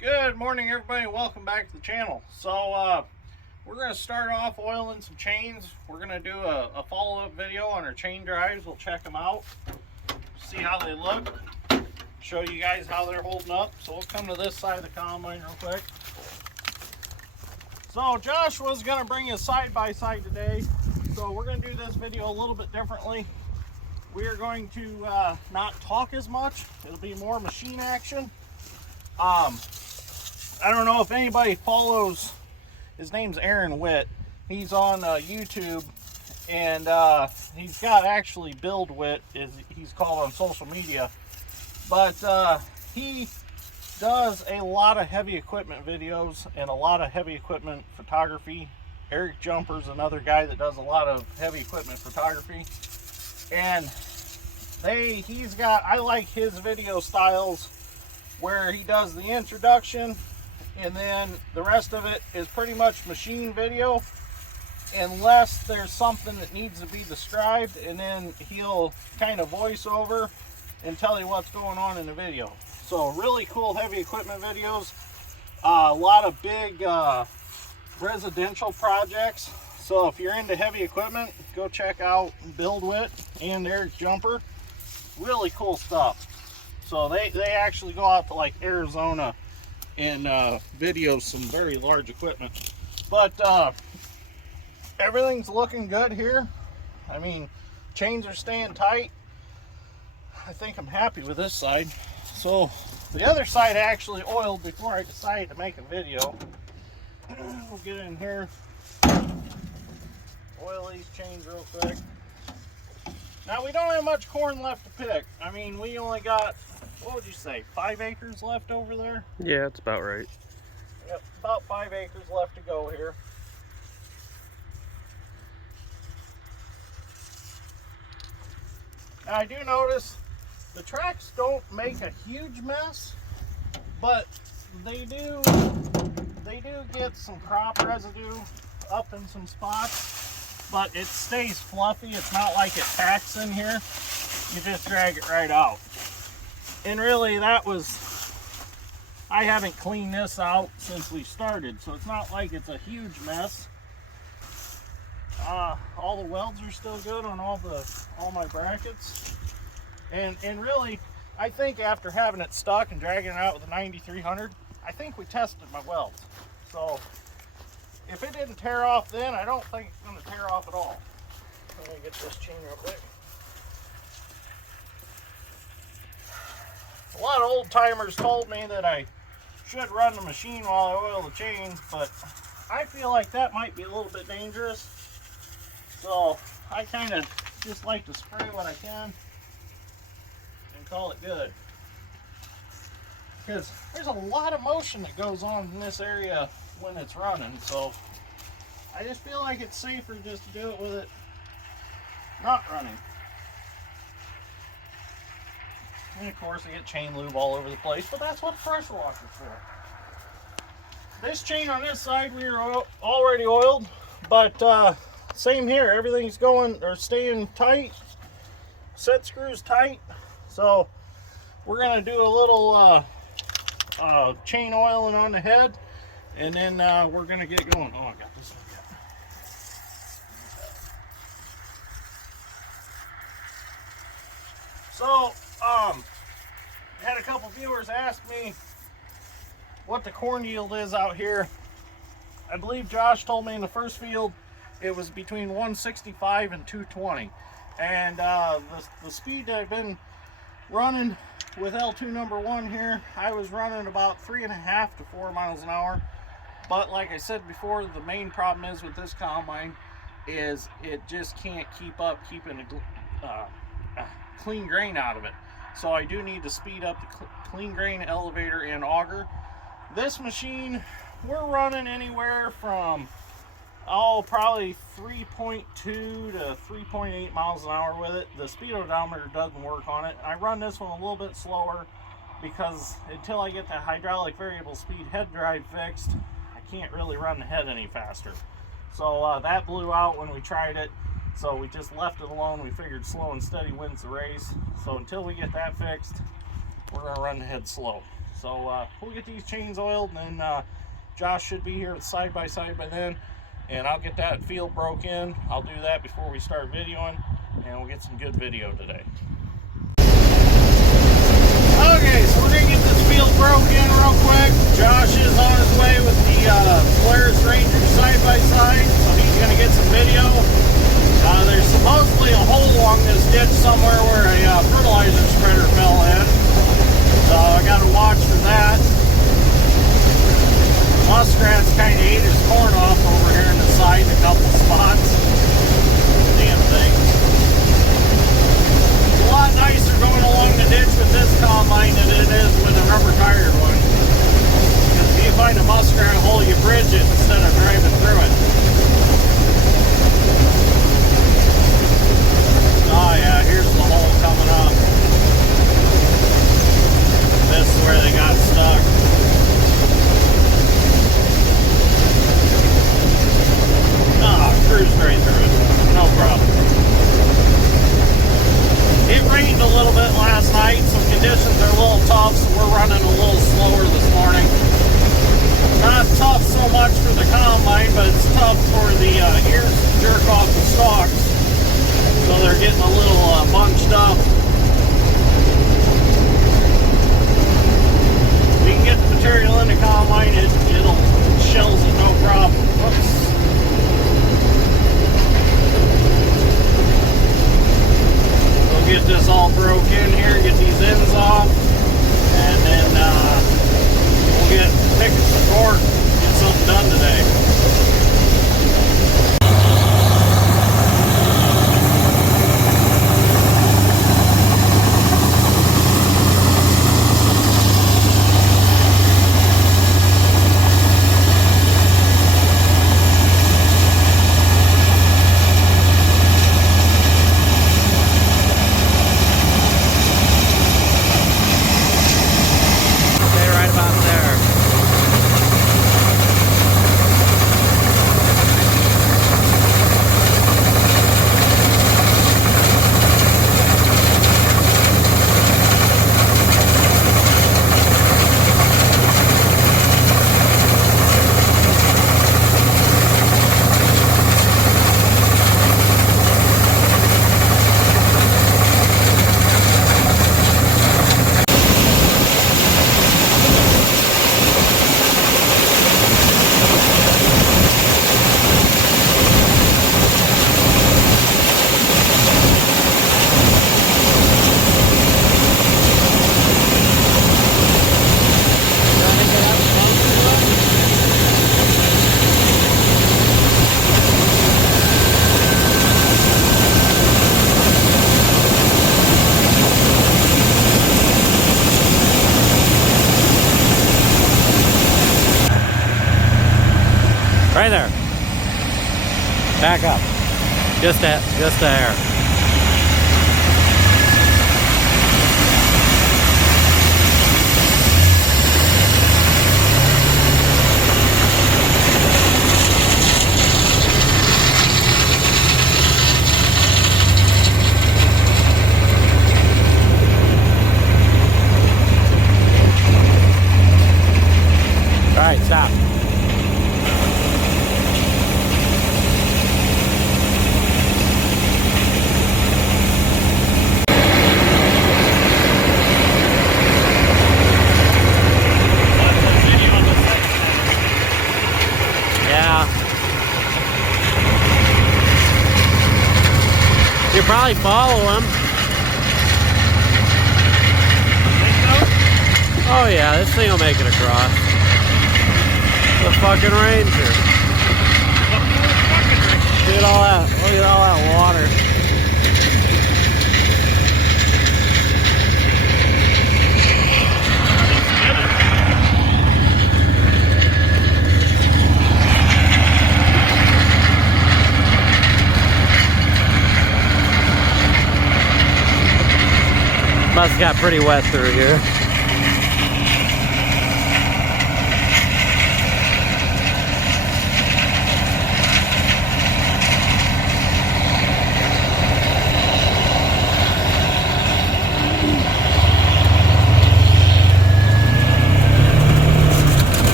Good morning, everybody. Welcome back to the channel. So we're going to start off oiling some chains. We're going to do a follow-up video on our chain drives. We'll check them out, see how they look, show you guys how they're holding up. So we'll come to this side of the combine real quick. So Josh was going to bring us side-by-side today. So we're going to do this video a little bit differently. We are going to not talk as much. It'll be more machine action. I don't know if anybody follows, his name's Aaron Witt. He's on YouTube, and he's got actually Build Witt, is he's called on social media. But he does a lot of heavy equipment videos and a lot of heavy equipment photography. Eric Jumper's another guy that does a lot of heavy equipment photography. And I like his video styles where he does the introduction, and then the rest of it is pretty much machine video, unless there's something that needs to be described, and then he'll kind of voice over and tell you what's going on in the video. So really cool heavy equipment videos, a lot of big residential projects. So if you're into heavy equipment, go check out Build Witt and Eric Jumper. Really cool stuff. So they actually go out to like Arizona and video some very large equipment. But everything's looking good here. I mean, chains are staying tight. I think I'm happy with this side. So the other side I actually oiled before I decided to make a video. We'll get in here, oil these chains real quick. Now we don't have much corn left to pick. I mean, we only got, what would you say, 5 acres left over there? Yeah, that's about right. Yep, about 5 acres left to go here. Now I do notice the tracks don't make a huge mess, but they do get some crop residue up in some spots, but it stays fluffy. It's not like it packs in here. You just drag it right out. And really, I haven't cleaned this out since we started, so it's not like it's a huge mess. All the welds are still good on all my brackets. And really, I think after having it stuck and dragging it out with a 9300, I think we tested my welds. So if it didn't tear off then, I don't think it's going to tear off at all. Let me get this chain real quick. A lot of old timers told me that I should run the machine while I oil the chains, but I feel like that might be a little bit dangerous. So I kind of just like to spray what I can and call it good. Because there's a lot of motion that goes on in this area when it's running, so I just feel like it's safer just to do it with it not running. And of course I get chain lube all over the place, but that's what the pressure washer's for. This chain on this side we are already oiled, but same here, everything's staying tight, set screws tight. So we're gonna do a little chain oiling on the head, and then we're gonna get going. Oh, I got this one. So had a couple viewers ask me what the corn yield is out here. I believe Josh told me in the first field it was between 165 and 220, and the speed that I've been running with L2 number 1 here, I was running about 3.5 to 4 miles an hour. But like I said before, the main problem is with this combine is it just can't keep up keeping a clean grain out of it. So I do need to speed up the clean grain elevator and auger. This machine, we're running anywhere from probably 3.2 to 3.8 miles an hour with it. The speed odometer doesn't work on it. I run this one a little bit slower because until I get the hydraulic variable speed head drive fixed, I can't really run the head any faster. So that blew out when we tried it. So we just left it alone. We figured slow and steady wins the race. So until we get that fixed, we're gonna run the head slow. So we'll get these chains oiled, and then Josh should be here with side-by-side by then, and I'll get that field broke in. I'll do that before we start videoing, and we'll get some good video today. Okay, so we're going to get this field broke in real quick. Josh is on his way with the Polaris Ranger side-by-side, so he's going to get some video. There's supposedly a hole along this ditch somewhere where a fertilizer spreader fell in, so I got to watch for that. Muskrat's kind of ate his corn off over here in the side in a couple spots. Damn things. It's a lot nicer going along the ditch with this combine than it is with a rubber tired one. Because if you find a muskrat hole, you bridge it instead of driving through it. Oh yeah, here's the hole coming up. This is where they got stuck. Cruise right through it, no problem. It rained a little bit last night, so conditions are a little tough, so we're running a little slower this morning. Not tough so much for the combine, but it's tough for the ears to jerk off the stalks, so they're getting a little bunched up. We can get the material in the combine, it'll shells it no problem. Whoops. Get this all broke in here, get these ends off, and then we'll get picking some cork, get something done today. Right there. Back up. Just a hair. All right, stop. You probably follow him. Oh yeah, this thing will make it across. The fucking Ranger. Look at all that water. Must have got pretty wet through here.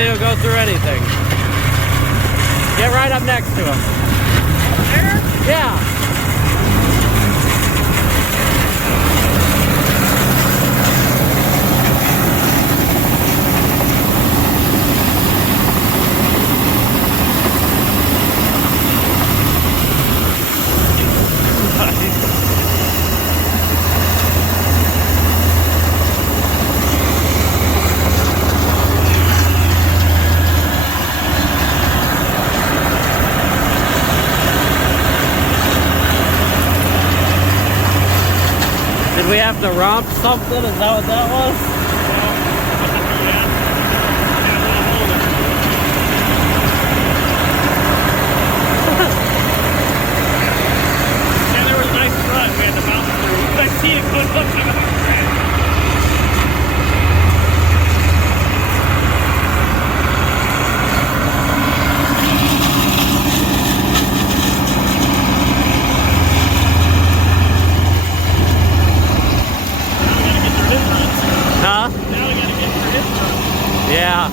think he'll go through anything. Get right up next to him. There? Yeah. Did we have to romp something? Is that what that was? Yeah, there was a nice run we had to mount through. I see it going up to the Huh? Now we gotta get for his run. Yeah.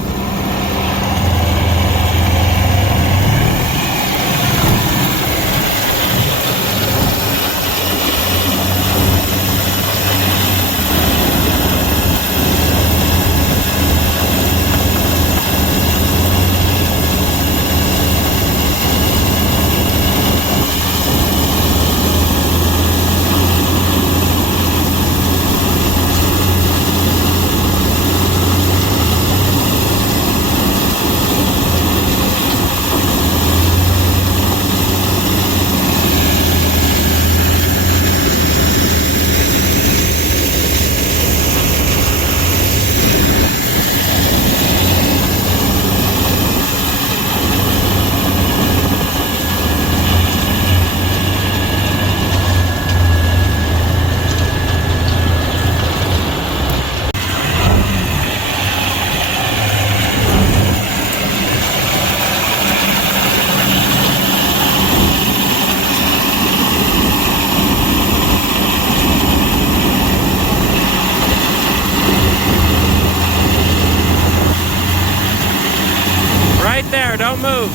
Right there, don't move.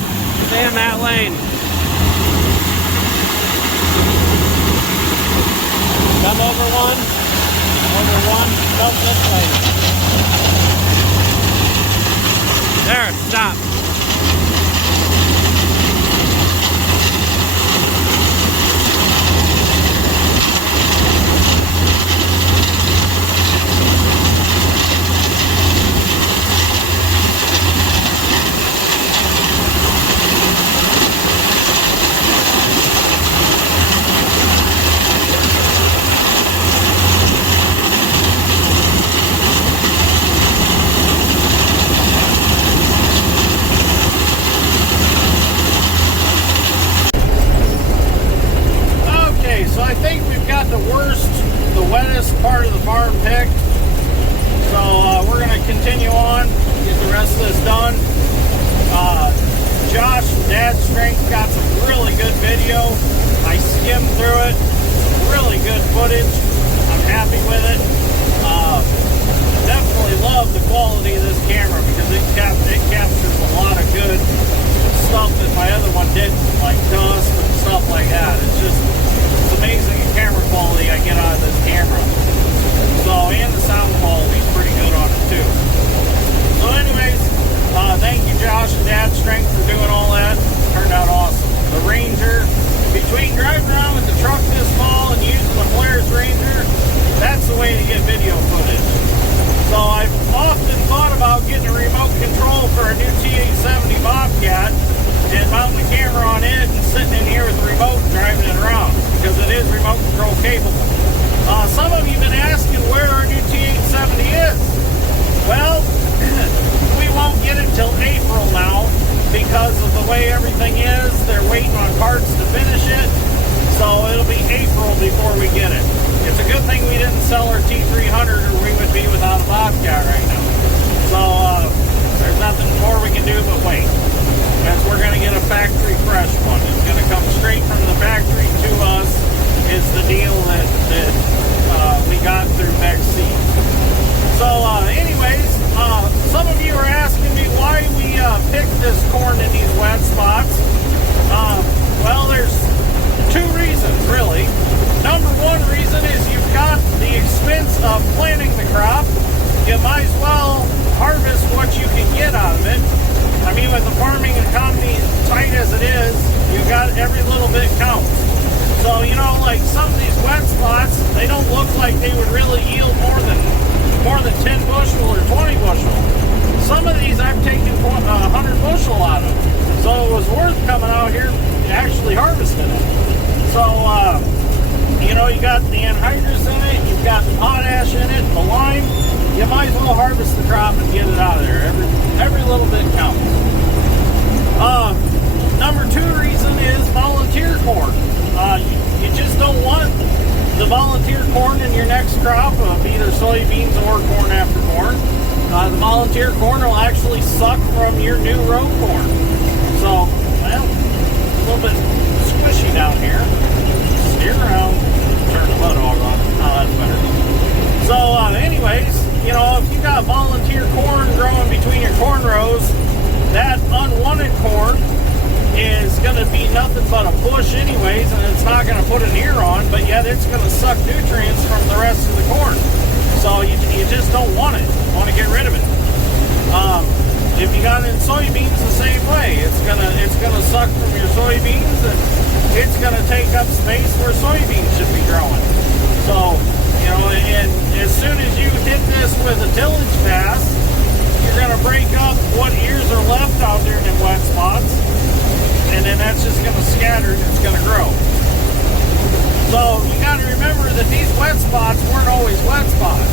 Stay in that lane. Come over one, come this way. There, stop. So I think we've got the wettest part of the farm picked. So we're going to continue on, get the rest of this done. Josh, Dad's Strength, got some really good video. I skimmed through it. Really good footage. I'm happy with it. Definitely love the quality of this camera because it captures a lot of good stuff that my other one didn't, like dust and stuff like that. It's amazing the camera quality I get out of this camera. So, and the sound quality is pretty good on it too. So anyways, thank you Josh and Dad's Strength for doing all that. Turned out awesome. The Ranger, between driving around with the truck this small and using the Polaris Ranger, that's the way to get video footage. So I've often thought about getting a remote control for a new T870 Bobcat and mounting the camera on it and sitting in here with the remote and driving it around because it is remote control capable. Some of you have been asking where our new T870 is. Well, we won't get it till April now because of the way everything is. They're waiting on parts to finish it. So it'll be April before we get it. It's a good thing we didn't sell our T300 or we would be without a Bobcat right now. So there's nothing more we can do but wait. Because we're going to get a factory fresh one. It's going to come straight from the factory to us is the deal that we got through Beck Seed. So anyways, some of you are asking me why So, you know, like some of these wet spots, they don't look like they would really yield more than 10 bushel or 20 bushel. Some of these I've taken 100 bushel out of. So it was worth coming out here and actually harvesting it. So, you know, you got the anhydrous in it, you've got the potash in it, the lime. You might as well harvest the crop and get it out of there. Every little bit counts. Number 2 reason is volunteer corn. You just don't want the volunteer corn in your next crop of either soybeans or corn after corn. The volunteer corn will actually suck from your new row corn. So, well, a little bit squishy down here. Steer around, turn the mud hog on. Oh, that's better. So, anyways, you know, if you got volunteer corn growing between your corn rows, that unwanted corn is going to be nothing but a bush anyways, and it's not going to put an ear on, but yet it's going to suck nutrients from the rest of the corn. So you just don't want it. You want to get rid of it. If you got it in soybeans the same way, it's gonna suck from your soybeans, and it's gonna take up space where soybeans should be growing. So, you know, and as soon as you hit this with a tillage pass, you're gonna break up what ears are left out there in wet spots, and then that's just gonna scatter and it's gonna grow. So you gotta remember that these wet spots weren't always wet spots.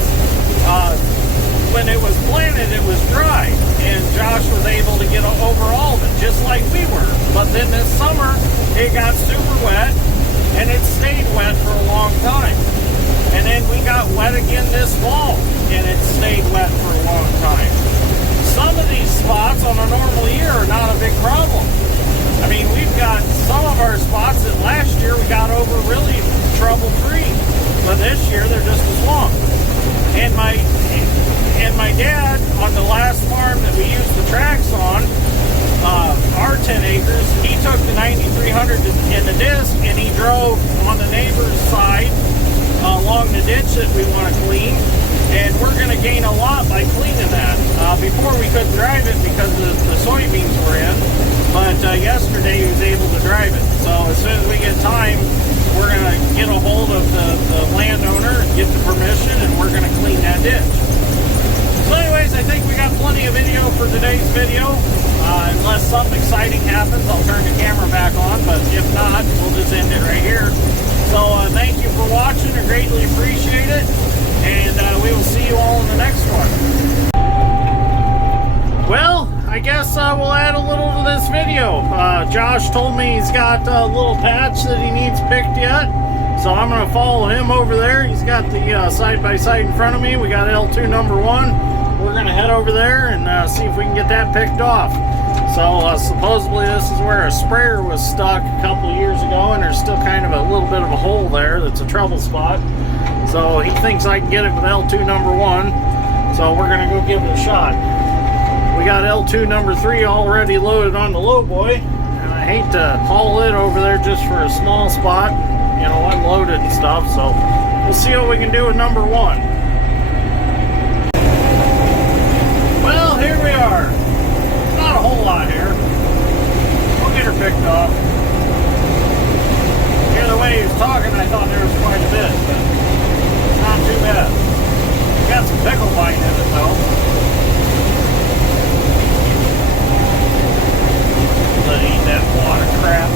When it was planted, it was dry, and Josh was able to get over all of it, just like we were. But then this summer, it got super wet, and it stayed wet for a long time. And then we got wet again this fall, and it stayed wet for a long time. Some of these spots on a normal year are not a big problem. I mean, we've got some of our spots that last year we got over really trouble-free, but this year they're just as long. And my dad, on the last farm that we used the tracks on, our 10 acres, he took the 9300 in the disc and he drove on the neighbor's side along the ditch that we want to clean. And we're going to gain a lot by cleaning that. Before we couldn't drive it because the soybeans were in, but yesterday he was able to drive it. So as soon as we get time, we're going to get a hold of the landowner and get the permission, and we're going to clean that ditch. So anyways, I think we got plenty of video for today's video. Unless something exciting happens, I'll turn the camera back on, but if not, we'll just end it right here. So thank you for watching. I greatly appreciate it, and we will see you all in the next one. Well, I guess we'll add a little to this video. Josh told me he's got a little patch that he needs picked yet, so I'm going to follow him over there. He's got the side-by-side in front of me. We got L2 number 1. We're going to head over there and see if we can get that picked off. So supposedly this is where a sprayer was stuck a couple of years ago, and there's still kind of a little bit of a hole there that's a trouble spot. So he thinks I can get it with L2 number 1, so we're going to go give it a shot. We got L2 number 3 already loaded on the low boy, and I hate to haul it over there just for a small spot, you know, unloaded and stuff. So we'll see what we can do with number 1. Well, here we are. Not a whole lot here. We'll get her picked off. Here, the way he was talking, I thought there was quite a bit, but it's not too bad. Got some pickle vine in it though. Let it eat that water crap.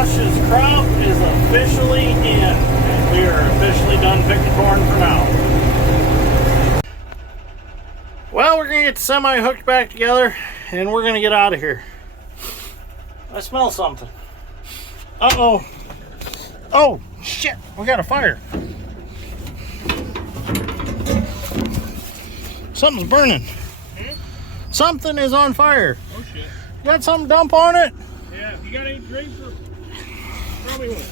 Josh's crop is officially in, and we are officially done picking corn for now. Well, we're gonna get the semi hooked back together, and we're gonna get out of here. I smell something. Uh-oh. Oh, shit, we got a fire. Something's burning. Something is on fire. Oh shit. You got something dump on it? Yeah, you got any drinks or throw me one?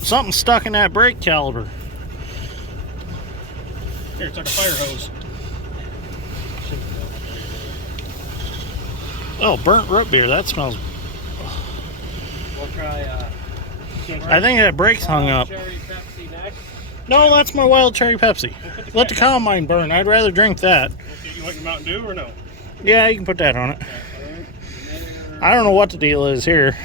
Something stuck in that brake caliper. Here, it's like a fire hose. Oh, burnt root beer. That smells. We'll try I think that brake's hung up. cherry Pepsi next. No, that's my wild cherry Pepsi. Let the combine burn. I'd rather drink that. Okay, you want your Mountain Dew or no? Yeah, you can put that on it. I don't know what the deal is here.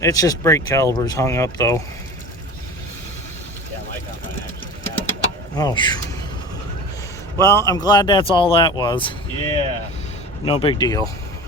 It's just brake calipers hung up, though. Yeah, my combine actually had a fire. Oh, well, I'm glad that's all that was. Yeah. No big deal.